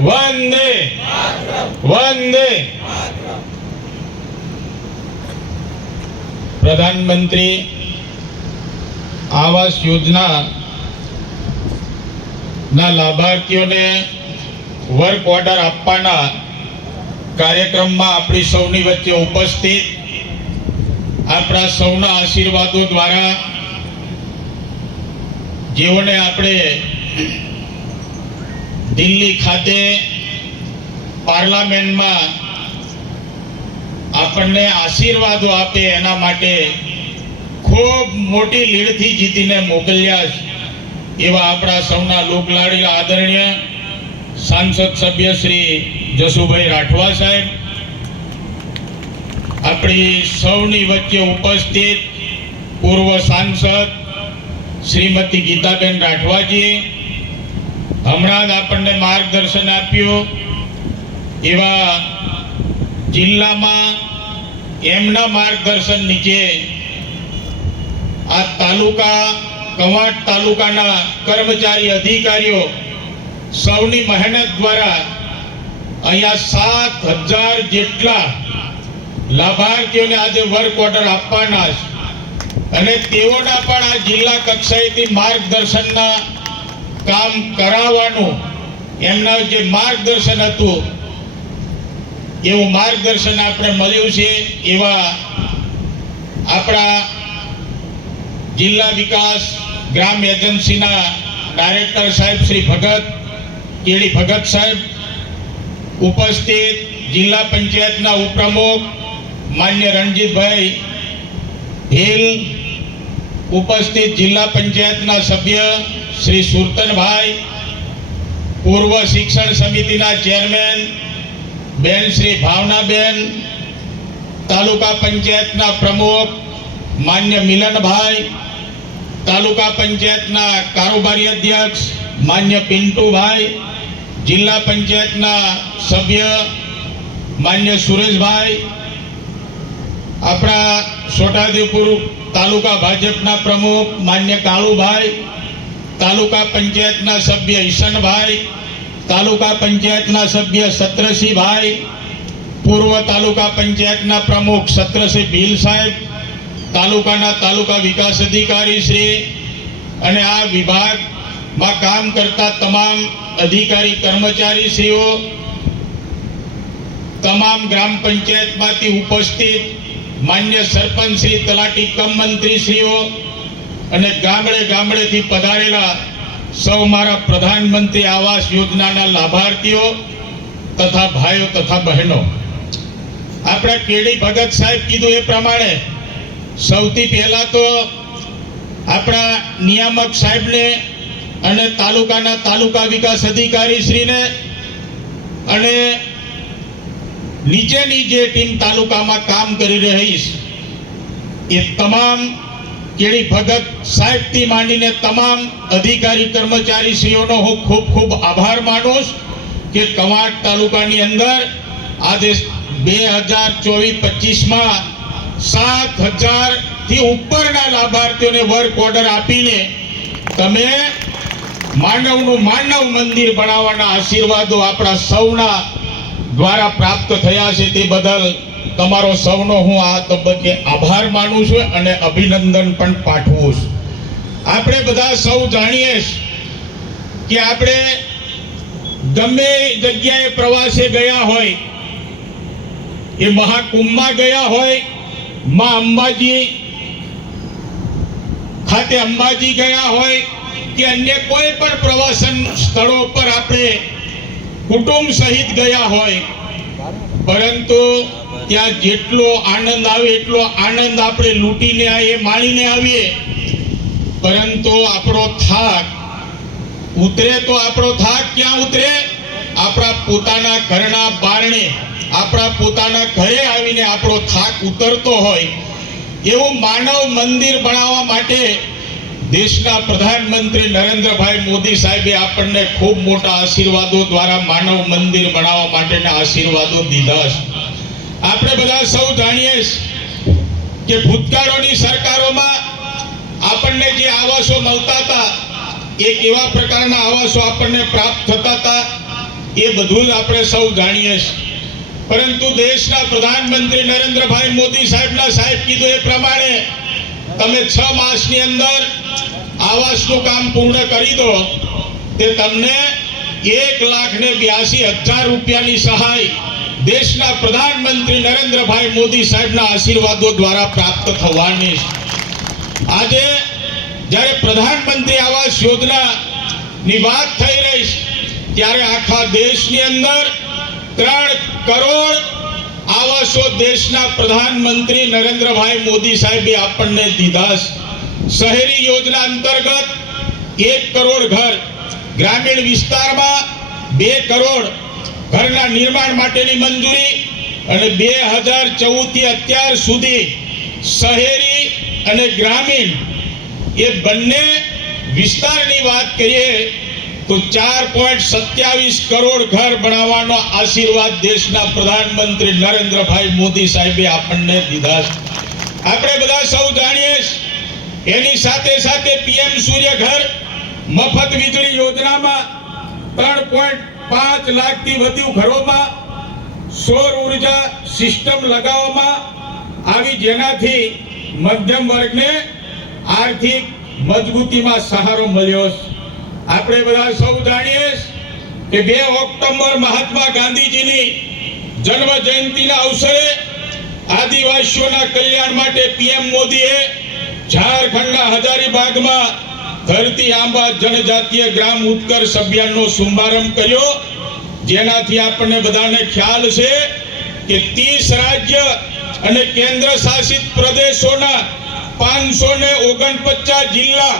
વંદે વંદે. પ્રધાનમંત્રી આવાસ યોજના ના લાભાર્થીઓને વર્ક ઓર્ડર આપવાના કાર્યક્રમમાં આપણી સૌની વચ્ચે ઉપસ્થિત આપણા સૌના આશીર્વાદો દ્વારા જેઓને આપણે દિલ્હી ખાતે પાર્લામેન્ટમાં આપણને આશીર્વાદો આપે એના માટે ખૂબ મોટી લીડથી જીતીને મોકલ્યા એવા આપણા સૌના લોકલાડીલા આદરણીય સાંસદ સભ્ય શ્રી જસુભાઈ રાઠવા સાહેબ, આપણી સૌની વચ્ચે ઉપસ્થિત પૂર્વ સાંસદ શ્રીમતી ગીતાબેન રાઠવાજી, હમણાં જ આપણને માર્ગદર્શન આપ્યું એવા જિલ્લામાં એમના માર્ગદર્શન નીચે આ તાલુકા કવાંટ તાલુકાના કર્મચારી અધિકારીઓ સૌની મહેનત દ્વારા અહીંયા 7,000 જેટલા લાભાર્થીઓને આજે વર્ક ઓર્ડર આપવાના છે અને તેઓના પણ આ જિલ્લા કક્ષાએથી માર્ગદર્શનના કામ કરાવવાનું એમના જે માર્ગદર્શન હતું એવું માર્ગદર્શન આપણે મળ્યું છે એવા આપણા જિલ્લા વિકાસ ગ્રામ એજન્સીના ડાયરેક્ટર સાહેબ શ્રી કેડી ભગત સાહેબ, ઉપસ્થિત જિલ્લા પંચાયતના ઉપપ્રમુખ માન્ય રણજીતભાઈ હિલ, ઉપસ્થિત જિલ્લા પંચાયતના સભ્ય શ્રી સુરતનભાઈ, પૂર્વ શિક્ષણ સમિતિના ચેરમેન બેન શ્રી ભાવનાબેન, તાલુકા પંચાયતના પ્રમુખ માન્ય મિલનભાઈ, તાલુકા પંચાયતના કારોબારી અધ્યક્ષ માન્ય પિન્ટુભાઈ, જિલ્લા પંચાયતના સભ્ય માન્ય સુરેશભાઈ, આપણા છોટાઉદેપુર તાલુકા ભાજપના પ્રમુખ માન્ય કાળુભાઈ, તાલુકા પંચાયતના સભ્ય ઈશનભાઈ, તાલુકા પંચાયતના સભ્ય સત્રસિંહભાઈ, પૂર્વ તાલુકા પંચાયતના પ્રમુખ સત્રસિંહ ભીલ સાહેબ, તાલુકાના તાલુકા વિકાસ અધિકારી શ્રી અને આ વિભાગમાં કામ કરતા તમામ અધિકારી કર્મચારી શ્રીઓ, તમામ ગ્રામ પંચાયતમાંથી ઉપસ્થિત માન્ય સરપંચ શ્રી, તલાટી કમ મંત્રી શ્રીઓ અને ગામડે ગામડેથી પધારેલા સૌ મારા પ્રધાનમંત્રી આવાસ યોજનાના લાભાર્થીઓ તથા ભાઈઓ તથા બહેનો, આપણે કેડી ભગત સાહેબ કીધું એ પ્રમાણે સૌથી પહેલા તો આપણા નિયામક સાહેબને અને તાલુકાના તાલુકા વિકાસ અધિકારી શ્રીને અને નીચેની જે ટીમ તાલુકામાં કામ કરી રહી છે એ તમામ કેડી ભગત સાહેબથી માંડીને તમામ અધિકારી કર્મચારી શ્રીઓનો હું ખૂબ ખૂબ આભાર માનું કે કવાંટ તાલુકાની અંદર આજે 2024-25માં 7,000 થી ઉપરના લાભાર્થીઓને વર્ક ઓર્ડર આપીને તમે માનવનું માનવ મંદિર બનાવવાના આશીર્વાદો આપણા સૌના દ્વારા પ્રાપ્ત થયા છે તે બદલ તમારો સૌનો હું આ તબક્કે આભાર માનું છું અને અભિનંદન પણ પાઠવું છું. આપણે બધા સૌ જાણીએ કે આપણે ગમે જગ્યાએ પ્રવાસે ગયા હોય, એ મહાકુંભમાં ગયા હોય, માં અંબાજી ખાતે અંબાજી ગયા હોય કે અન્ય કોઈ પણ પ્રવાસન સ્થળો પર આપણે કુટુંબ સહિત ગયા હોય, પરંતુ ત્યાં જેટલો આનંદ આવે એટલો આનંદ આપણે લૂંટીને આવીએ, માણીને આવીએ, પરંતુ આપણો થાક ઉતરે તો આપણો થાક ક્યાં ઉતરે? આપણા પોતાના ઘરના બારણે, આપણા પોતાના ઘરે આવીને આપણો થાક ઉતરતો હોય. એવું માનવ મંદિર બનાવવા માટે દેશના પ્રધાનમંત્રી નરેન્દ્રભાઈ મોદી સાહેબે આપણને ખૂબ મોટા આશીર્વાદો દ્વારા માનવ મંદિર બનાવવા માટેના આશીર્વાદો દીધા છે. આપણે બધા સૌ જાણીએ કે ભૂતકાળોની સરકારોમાં આપણને જે આવાસો મળતા હતા, એક એવા પ્રકારના આવાસો આપણને પ્રાપ્ત થતા હતા એ બધું જ આપણે સૌ જાણીએ છીએ. પરંતુ દેશના પ્રધાનમંત્રી નરેન્દ્રભાઈ મોદી સાહેબ કીધું એ પ્રમાણે તમે 6 માસની અંદર આવાસનું કામ પૂર્ણ કરી દો તે તમને 1,82,000 રૂપિયાની સહાય દેશના પ્રધાનમંત્રી નરેન્દ્રભાઈ મોદી સાહેબના આશીર્વાદો દ્વારા પ્રાપ્ત થવાની છે. આજે જ્યારે પ્રધાનમંત્રી આવાસ યોજનાની વાત થઈ રહી છે ત્યારે આખા દેશની અંદર 3 કરોડ આવાસો દેશના પ્રધાનમંત્રી નરેન્દ્રભાઈ મોદી સાહેબે આપણને દીધા છે. શહેરી યોજના અંતર્ગત 1 કરોડ ઘર, ગ્રામીણ વિસ્તારમાં 2 કરોડ ઘરના નિર્માણ માટેની મંજૂરી અને 2014 થી અત્યાર સુધી શહેરી અને ગ્રામીણ એ બંને વિસ્તારની વાત કરીએ તો 4.27 કરોડ ઘર બનાવવાનો આશીર્વાદ દેશના પ્રધાનમંત્રી નરેન્દ્રભાઈ મોદી સાહેબે આપણને દીધા છે. આપણે બધા સૌ જાણીએ છીએ એની સાથે સાથે પીએમ સૂર્ય ઘર મફત વીજળી યોજનામાં 3.5 લાખથી વધુ ઘરોમાં સૌર ઉર્જા સિસ્ટમ લગાવવામાં આવી, જેનાથી મધ્યમ વર્ગને આર્થિક મજબૂતીમાં સહારો મળ્યો છે. આપણે બધા સૌ જાણીએ કે 2 ઓક્ટોબર મહાત્મા ગાંધીજીની જન્મ જયંતિના અવસરે આદિવાસીઓના કલ્યાણ માટે પીએમ મોદીએ ઝારખંડના હજારીબાગમાં ધરતી આંબા જનજાતીય ગ્રામ ઉત્કર્ષ અભિયાનનો શુભારંભ કર્યો, જેનાથી આપણને બધાને ખ્યાલ છે કે 30 રાજ્ય અને કેન્દ્ર શાસિત પ્રદેશોના 549 જિલ્લા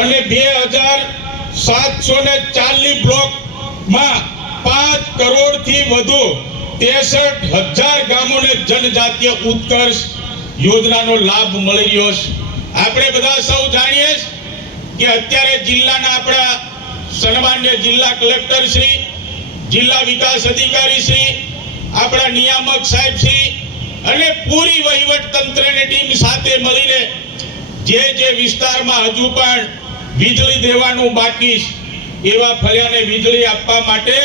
અને 2,740 બ્લોકમાં 5 કરોડથી વધુ 63,000 ગામોને જનજાતીય ઉત્કર્ષ યોજનાનો લાભ મળી રહ્યો છે. આપણે બધા સૌ જાણીએ કે અત્યારે જિલ્લાના આપણા સન્માન્ય જિલ્લા કલેક્ટર શ્રી, જિલ્લા વિકાસ અધિકારી શ્રી, આપણા નિયામક સાહેબ શ્રી અને પૂરી વહીવટ તંત્રની ટીમ સાથે મળીને જે વિસ્તારમાં હજુ પણ વીજળી દેવાનું બાકી એવા ફળિયાને વીજળી આપવા માટે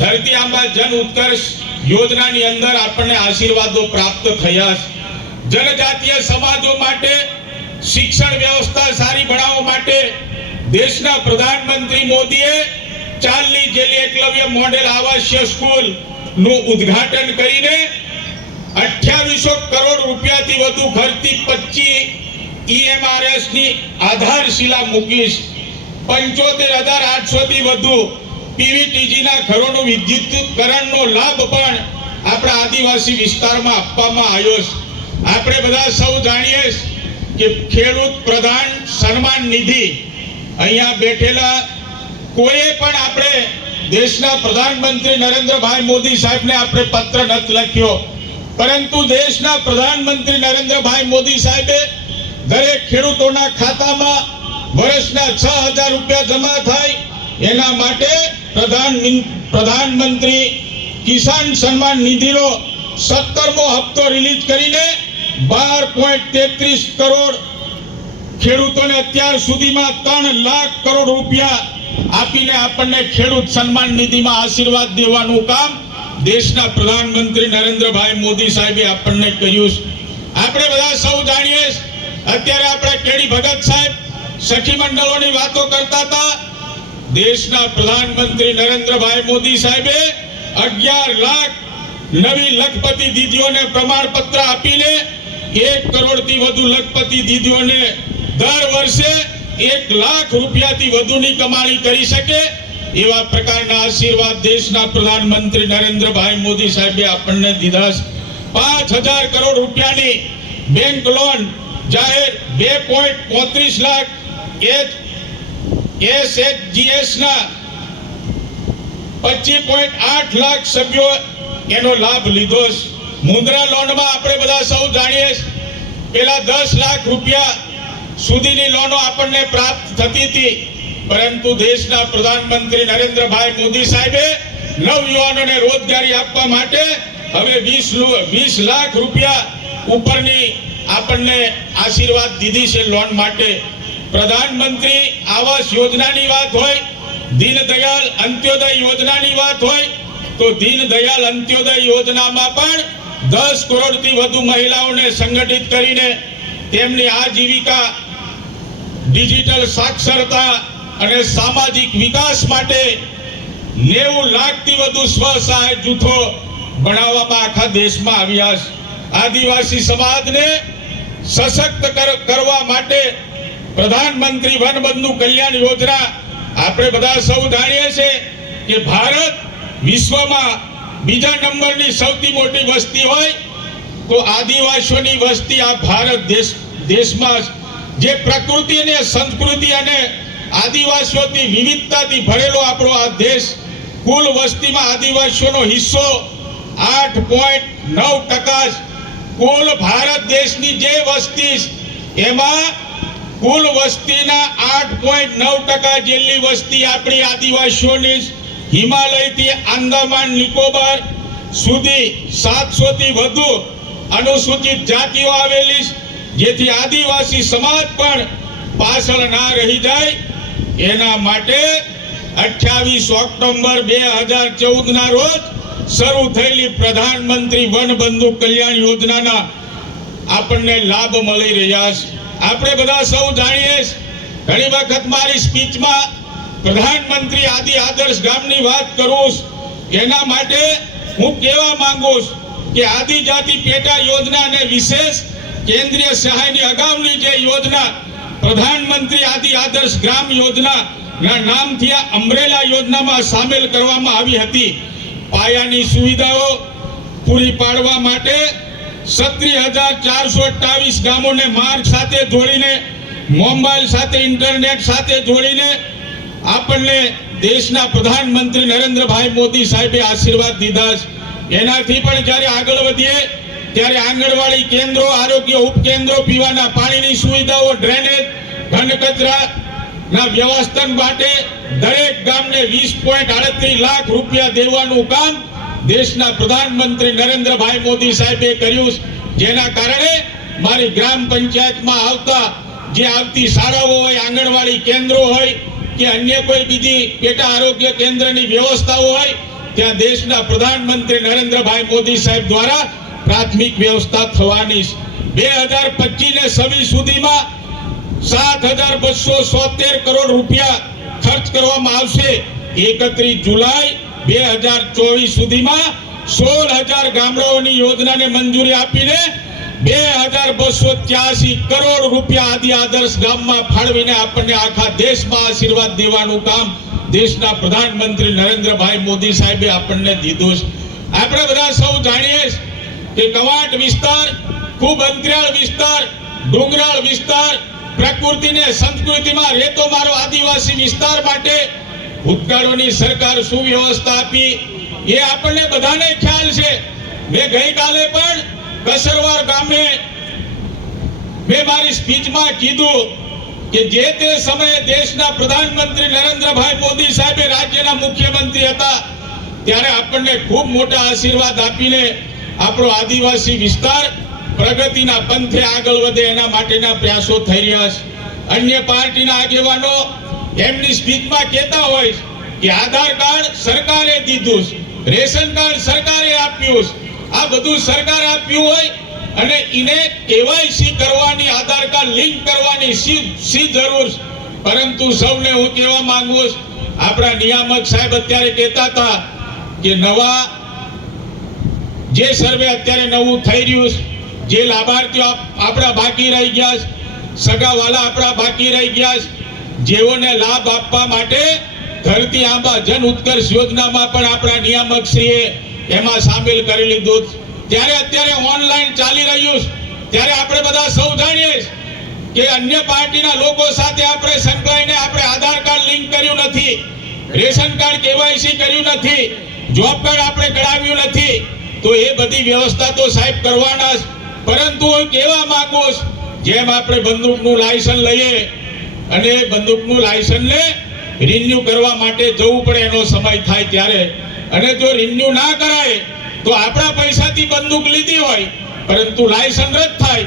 ધરતી આંબા જન ઉત્કર્ષ યોજનાની અંદર આપણને આશીર્વાદો પ્રાપ્ત થયા છે. જનજાતીય સમાજો માટે શિક્ષણ વ્યવસ્થા સારી બનાવવા માટે દેશના પ્રધાનમંત્રી મોદીએ ચાલની જેલી એકલવ્ય મોડેલ આવાસીય સ્કૂલ નું ઉદ્ઘાટન કરીને 2800 કરોડ રૂપિયાથી વધુ ખર્ચથી 25 EMRS ની આધારશિલા મૂકી, 75,800 થી વધુ પીવીટીજી ના ઘરોનું વિદ્યુતીકરણનો લાભ પણ આપણા આદિવાસી વિસ્તારમાં આપવામાં આવ્યો છે. આપણે બધા સૌ જાણીએ કે ખેડૂત પ્રધાન સન્માન નિધિ અહીંયા બેઠેલા કોઈએ પણ આપણે દેશના પ્રધાનમંત્રી નરેન્દ્રભાઈ મોદી સાહેબને આપણે પત્ર નથી લખ્યો, પરંતુ દેશના પ્રધાનમંત્રી નરેન્દ્રભાઈ મોદી સાહેબે દરેક ખેડૂતોના ખાતામાં વર્ષના 6,000 રૂપિયા જમા થાય એના માટે પ્રધાનમંત્રી કિસાન સન્માન નિધિનો 17મો હપ્તો રિલીઝ કરીને 12.33 કરોડ ખેડૂતોને અત્યાર સુધીમાં 3 લાખ કરોડ રૂપિયા આપીને આપણને ખેડૂત સન્માન નિધિમાં આશીર્વાદ દેવાનું કામ દેશના પ્રધાનમંત્રી નરેન્દ્રભાઈ મોદી સાહેબે આપણને કર્યું છે. આપણે બધા સૌ જાણીએ અત્યારે આપણા કેડી ભગત સાહેબ સખી મંડળોની વાતો કરતા હતા. દેશના પ્રધાનમંત્રી નરેન્દ્રભાઈ મોદી સાહેબે 11 લાખ નવી લખપતિ દીદીઓને પ્રમાણપત્ર આપીને 1 કરોડથી વધુ લખપતિ દીદીઓને દર વર્ષે 1 લાખ રૂપિયાથી વધુની કમાણી કરી શકે એવા પ્રકારના આશીર્વાદ દેશના પ્રધાનમંત્રી નરેન્દ્રભાઈ મોદી સાહેબે આપણને દીધા. 5,000 કરોડ રૂપિયાની બેંક લોન જાહેર 2.35 લાખ SHGS ના 25.8 લાખ સભ્યો એનો લાભ લીધો. મુદ્રા લોનમાં આપણે બધા સૌ જાણીએ પેલા 10 લાખ રૂપિયા સુધીની લોનો આપણને પ્રાપ્ત થતી હતી, પરંતુ દેશના પ્રધાનમંત્રી નરેન્દ્રભાઈ મોદી સાહેબે નવયુવાનોને રોજગારી આપવા માટે હવે 20 લાખ રૂપિયા ઉપરની આપણને આશીર્વાદ દીધી છે લોન માટે. પ્રધાનમંત્રી આવાસ યોજનાની વાત હોય દીનદયાળ અંત્યોદય યોજનાની વાત હોય તો દીનદયાળ અંત્યોદય યોજનામાં પણ 10 કરોડથી વધુ મહિલાઓને સંગઠિત કરીને તેમની આજીવિકા, ડિજિટલ સાક્ષરતા અને સામાજિક વિકાસ માટે 90 લાખથી વધુ સ્વસહાય જૂથો બનાવવામાં આખા દેશમાં આવ્યા છે. આદિવાસી સમાજને સશક્ત કરવા માટે પ્રધાનમંત્રી વનબંધુ કલ્યાણ યોજના, આપણે બધા સૌ જાણીએ છીએ કે ભારત વિશ્વમાં બીજા નંબરની સૌથી મોટી વસ્તી હોય તો આદિવાસીઓની વસ્તી આ ભારત દેશમાં જે પ્રકૃતિ અને સંસ્કૃતિ અને આદિવાસીઓથી વિવિધતાથી ભરેલો આપણો આ દેશ, કુલ વસ્તીમાં આદિવાસીઓનો હિસ્સો 8.9%. કુલ ભારત દેશની જે વસ્તી એમાં કુલ વસ્તીના 8.9% જેટલી વસ્તી આપણી આદિવાસીઓની હિમાલયથી આંદામાન નિકોબાર સુધી 700 થી વધુ અનુસૂચિત જાતિઓ આવેલી, જેથી આદિવાસી સમાજ પણ પાછળ ના રહી જાય એના માટે 28 ઓક્ટોબર 2014 ના રોજ શરૂ થયેલી પ્રધાનમંત્રી વનબંધુ કલ્યાણ યોજનાના આપણને લાભ મળી રહ્યા છે. આપણે બધા સૌ જાણીએ છીએ, ઘણી વખત મારી સ્પીચમાં પ્રધાનમંત્રી આદિ આદર્શ ગામની વાત કરું, એના માટે હું કહેવા માંગુ છું કે આદિજાતિ પેટા યોજના અને વિશેષ કેન્દ્રીય સહાયની અગાઉની જે યોજના પ્રધાનમંત્રી આદિ આદર્શ ગ્રામ યોજના ના નામથી આ અમરેલા યોજનામાં સામેલ કરવામાં આવી હતી. પાયાની સુવિધાઓ પૂરી પાડવા માટે 36,428 ગામોને માર્ગ સાથે જોડીને, મોબાઈલ સાથે, ઇન્ટરનેટ સાથે જોડીને આપણને દેશના પ્રધાનમંત્રી નરેન્દ્રભાઈ મોદી સાહેબે આશીર્વાદ દીધા છે. એનાથી પણ જ્યારે આગળ વધીએ ત્યારે આંગણવાડી કેન્દ્રો, આરોગ્ય ઉપકેન્દ્રો, પીવાના પાણીની સુવિધાઓ, ડ્રેનેજ, ઘન કચરાના વ્યવસ્થાપન માટે દરેક ગામને 20.38 લાખ રૂપિયા દેવાનું કામ દેશના પ્રધાનમંત્રી નરેન્દ્રભાઈ મોદી સાહેબે કર્યું, જેના કારણે મારી ગ્રામ પંચાયતમાં આવતી શાળાઓ હોય, આંગણવાડી કેન્દ્રો હોય કે અન્ય કોઈ બીજી પેટા આરોગ્ય કેન્દ્રની વ્યવસ્થાઓ હોય, ત્યાં દેશના પ્રધાનમંત્રી નરેન્દ્રભાઈ મોદી સાહેબ દ્વારા પ્રાથમિક વ્યવસ્થા થવાની. 2025 ને 26 સુધીમાં 7,273 કરોડ રૂપિયા ખર્ચ કરવામાં આવશે. 31 જુલાઈ 2024 સુધીમાં 16,000 ગામડાઓની યોજનાને મંજૂરી આપીને 2,283 કરોડ રૂપિયા આદિ આદર્શ ગામમાં ફાળવીને આપણને આખા દેશમાં આશીર્વાદ દેવાનું કામ દેશના પ્રધાનમંત્રી નરેન્દ્રભાઈ મોદી સાહેબે આપણને દીધું છે. આપણે બધા સૌ જાણીએ કે કવાંટ વિસ્તાર, ખૂબ અંતરિયાળ વિસ્તાર, ડુંગરાળ વિસ્તાર, પ્રકૃતિને સંસ્કૃતિમાં રહેતો મારો આદિવાસી વિસ્તાર માટે ભૂતકાળોની સરકાર શું વ્યવસ્થા આપી એ આપણને બધાને ખ્યાલ છે. મેં ગઈકાલે પણ કસરવાર ગામે મેં મારી સ્પીચમાં કીધું કે જે તે સમયે દેશના પ્રધાનમંત્રી નરેન્દ્રભાઈ મોદી સાહેબે રાજ્યના મુખ્યમંત્રી હતા ત્યારે આપણને ખૂબ મોટા આશીર્વાદ આપીને આપણો આદિવાસી વિસ્તાર પ્રગતિના પંથે આગળ વધે એના માટેના પ્રયાસો થઈ રહ્યા છે. અન્ય પાર્ટીના આગેવાનો એમની સ્પીચમાં કહેતા હોય કે આધાર કાર્ડ સરકારે દીધું, રેશન કાર્ડ સરકારે આપ્યું, આ બધું સરકારે આપ્યું હોય અને એને કેવાયસી કરવાની, આધાર કાર્ડ લિંક કરવાની શી જરૂર? પરંતુ સૌને હું કહેવા માંગુ છું, આપણા નિયામક સાહેબ અત્યારે કહેતા હતા કે નવા જે સર્વે અત્યારે નવું થઈ રહ્યું, જે લાભાર્થીઓ આપણા બાકી રહી ગયા, સગાવાલા આપણા બાકી રહી ગયા, જેઓને લાભ આપવા માટે ધરતી આંબા જન ઉત્કર્ષ યોજનામાં પણ આપણા નિયામક શ્રીએ એમાં સામેલ કરી લીધું. ત્યારે અત્યારે ઓનલાઈન ચાલી રહ્યું, ત્યારે આપણે બધા સૌ જાણીએ કે અન્ય પાર્ટીના લોકો સાથે આપણે સંકળાઈને આપણે આધાર કાર્ડ લિંક કર્યું નથી, રેશન કાર્ડ કેવાયસી કર્યું નથી, જોબ કાર્ડ આપણે કઢાવ્યું નથી. તો એ બધી વ્યવસ્થા તો સાહેબ કરવાના જ, પરંતુ હું કહેવા માંગુ છું, જેમ આપણે બંદૂકનું લાયસન્સ લઈએ અને બંદૂકનું લાયસન્સને રિન્યુ કરવા માટે જવું પડે, એનો સમય થાય ત્યારે, અને જો રિન્યુ ના કરાય તો આપણા પૈસાથી બંદૂક લીધી હોય પરંતુ લાયસન્સ રદ થાય,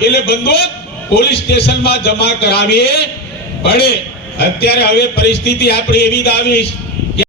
એટલે બંદૂક પોલીસ સ્ટેશનમાં જમા કરાવીએ પડે. અત્યારે હવે પરિસ્થિતિ આપણી એવી જ આવી છે